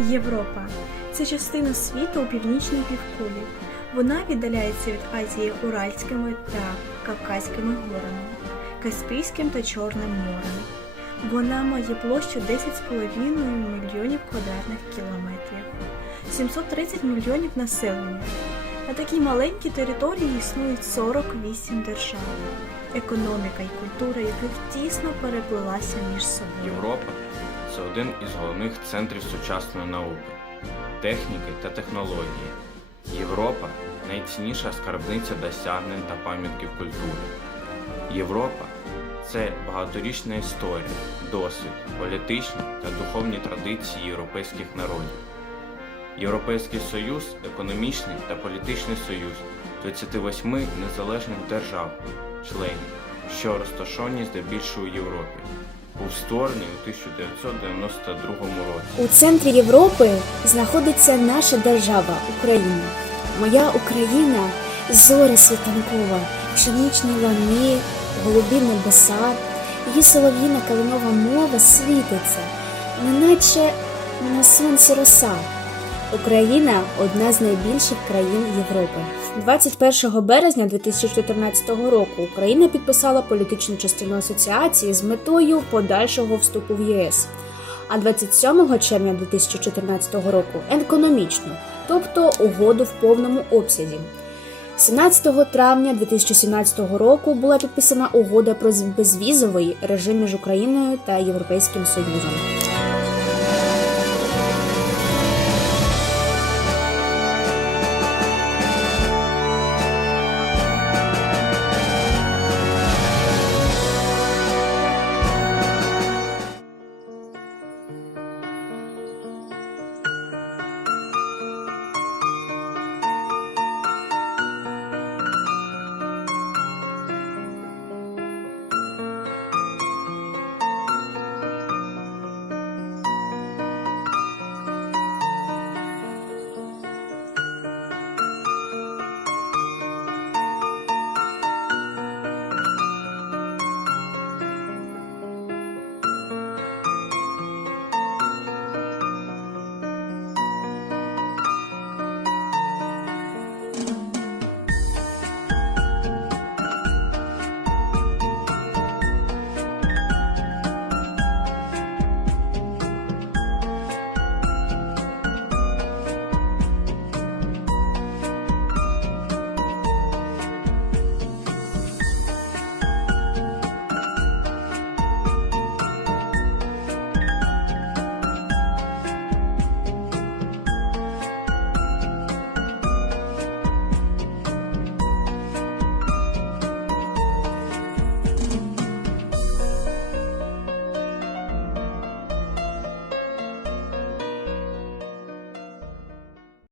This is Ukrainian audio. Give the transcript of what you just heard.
Європа це частина світу у північній півкулі. Вона віддаляється від Азії Уральськими та Кавказькими горами, Каспійським та Чорним морем. Вона має площу 10,5 мільйонів квадратних кілометрів, 730 мільйонів населення. На такій маленькій території існують 48 держав, економіка і культура яких тісно переплилася між собою. Європа це один із головних центрів сучасної науки, техніки та технології. Європа найцінніша скарбниця досягнень та пам'ятків культури. Європа це багаторічна історія, досвід, політичні та духовні традиції європейських народів. Європейський Союз економічний та політичний союз 28 незалежних держав, членів, що розташовані здебільшого у Європі, був створений у 1992 році. У центрі Європи знаходиться наша держава Україна. Моя Україна зоря світанкова, пшеничні лани, голубі небеса, її солов'їна калинова мова світиться, неначе на сонці роса. Україна одна з найбільших країн Європи. 21 березня 2014 року Україна підписала політичну частину асоціації з метою подальшого вступу в ЄС. А 27 червня 2014 року економічну, тобто угоду в повному обсязі. 17 травня 2017 року була підписана угода про безвізовий режим між Україною та Європейським Союзом.